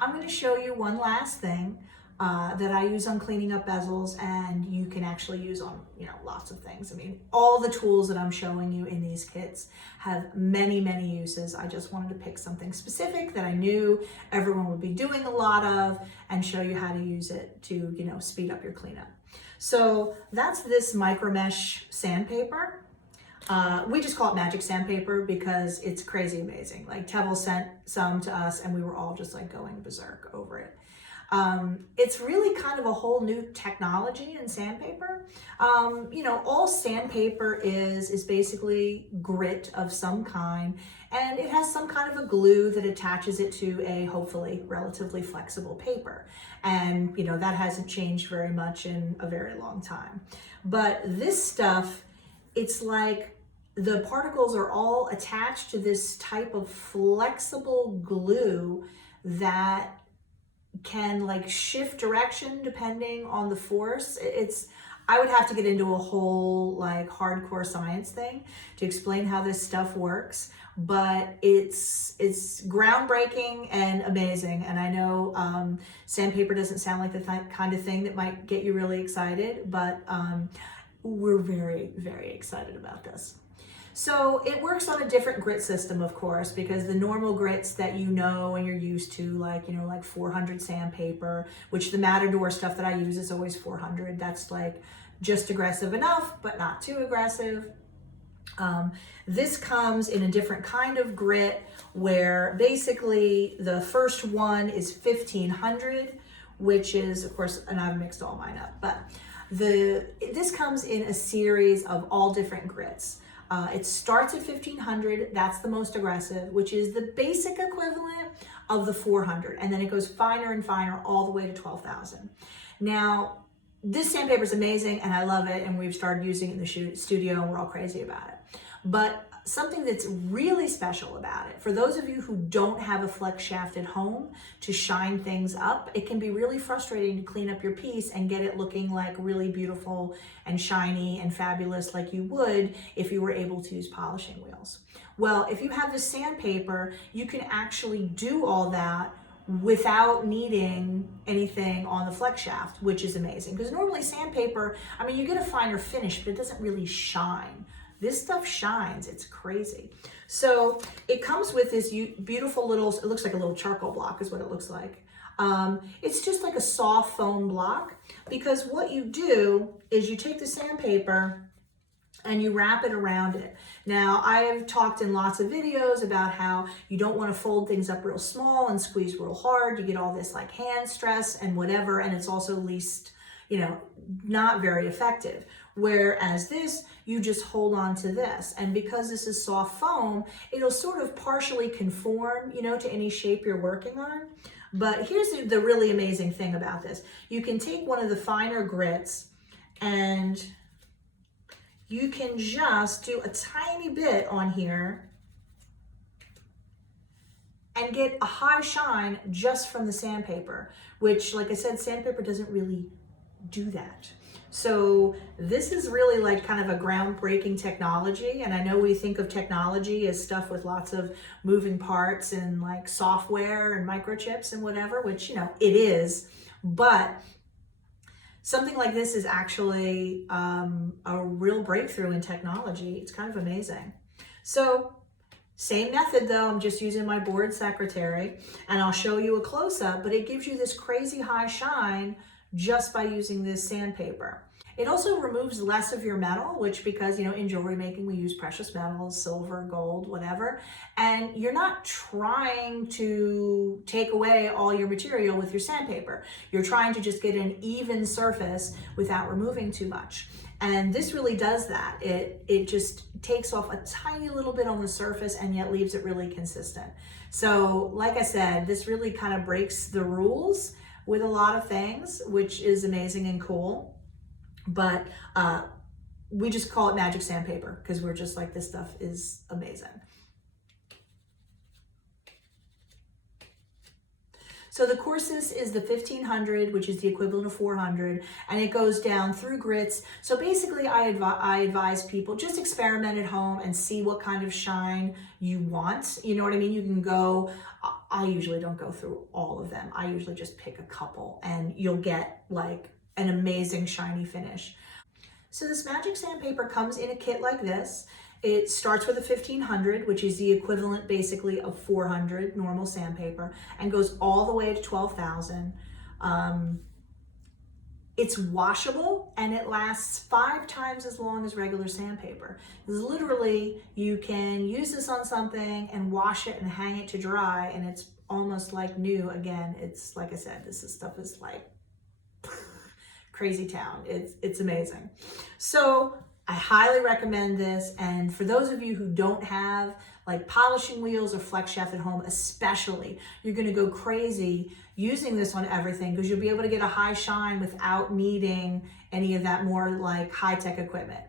I'm going to show you one last thing that I use on cleaning up bezels, and you can actually use on, lots of things. I mean, all the tools that I'm showing you in these kits have many, many uses. I just wanted to pick something specific that I knew everyone would be doing a lot of and show you how to use it to, speed up your cleanup. So that's this micro mesh sandpaper. We just call it magic sandpaper because it's crazy amazing. Like Tevel sent some to us and we were all just like going berserk over it. It's really kind of a whole new technology in sandpaper. All sandpaper is basically grit of some kind, and it has some kind of a glue that attaches it to a hopefully relatively flexible paper. And that hasn't changed very much in a very long time. But this stuff, it's like the particles are all attached to this type of flexible glue that can like shift direction depending on the force. I would have to get into a whole like hardcore science thing to explain how this stuff works, but it's groundbreaking and amazing. And I know sandpaper doesn't sound like the kind of thing that might get you really excited, but we're very, very excited about this. So it works on a different grit system, of course, because the normal grits that and you're used to, like 400 sandpaper, which the Matador stuff that I use is always 400. That's like just aggressive enough, but not too aggressive. This comes in a different kind of grit where basically the first one is 1500, which is, of course, and I've mixed all mine up, but this comes in a series of all different grits. It starts at 1500, that's the most aggressive, which is the basic equivalent of the 400. And then it goes finer and finer all the way to 12,000. Now, this sandpaper is amazing and I love it. And we've started using it in the studio and we're all crazy about it. But something that's really special about it, for those of you who don't have a flex shaft at home to shine things up, it can be really frustrating to clean up your piece and get it looking like really beautiful and shiny and fabulous like you would if you were able to use polishing wheels. Well, if you have the sandpaper, you can actually do all that without needing anything on the flex shaft, which is amazing. Because normally sandpaper, you get a finer finish, but it doesn't really shine. This stuff shines, it's crazy. So it comes with this beautiful little, it looks like a little charcoal block is what it looks like. It's just like a soft foam block, because what you do is you take the sandpaper and you wrap it around it. Now, I have talked in lots of videos about how you don't want to fold things up real small and squeeze real hard. You get all this like hand stress and whatever, and it's also least, not very effective. Whereas this, you just hold on to this. And because this is soft foam, it'll sort of partially conform, to any shape you're working on. But here's the really amazing thing about this. You can take one of the finer grits and you can just do a tiny bit on here and get a high shine just from the sandpaper, which, like I said, sandpaper doesn't really do that. So this is really like kind of a groundbreaking technology. And I know we think of technology as stuff with lots of moving parts and like software and microchips and whatever, which, it is, but something like this is actually a real breakthrough in technology. It's kind of amazing. So same method though, I'm just using my board secretary and I'll show you a close-up, but it gives you this crazy high shine just by using this sandpaper. It also removes less of your metal, which because, in jewelry making, we use precious metals, silver, gold, whatever. And you're not trying to take away all your material with your sandpaper. You're trying to just get an even surface without removing too much. And this really does that. It just takes off a tiny little bit on the surface and yet leaves it really consistent. So like I said, this really kind of breaks the rules with a lot of things, which is amazing and cool. But we just call it magic sandpaper because we're just like, this stuff is amazing. So the coarsest is the 1500, which is the equivalent of 400, and it goes down through grits. So basically I advise people just experiment at home and see what kind of shine you want. You know what I mean? You can go I usually don't go through all of them. I usually just pick a couple and you'll get like an amazing shiny finish. So this magic sandpaper comes in a kit like this. It starts with a 1500, which is the equivalent basically of 400 normal sandpaper, and goes all the way to 12,000. It's washable and it lasts 5 times as long as regular sandpaper. Because literally you can use this on something and wash it and hang it to dry and it's almost like new again. It's like I said, stuff is like crazy town. It's amazing. So I highly recommend this. And for those of you who don't have like polishing wheels or Flex Chef at home, especially, you're gonna go crazy using this on everything because you'll be able to get a high shine without needing any of that more like high-tech equipment.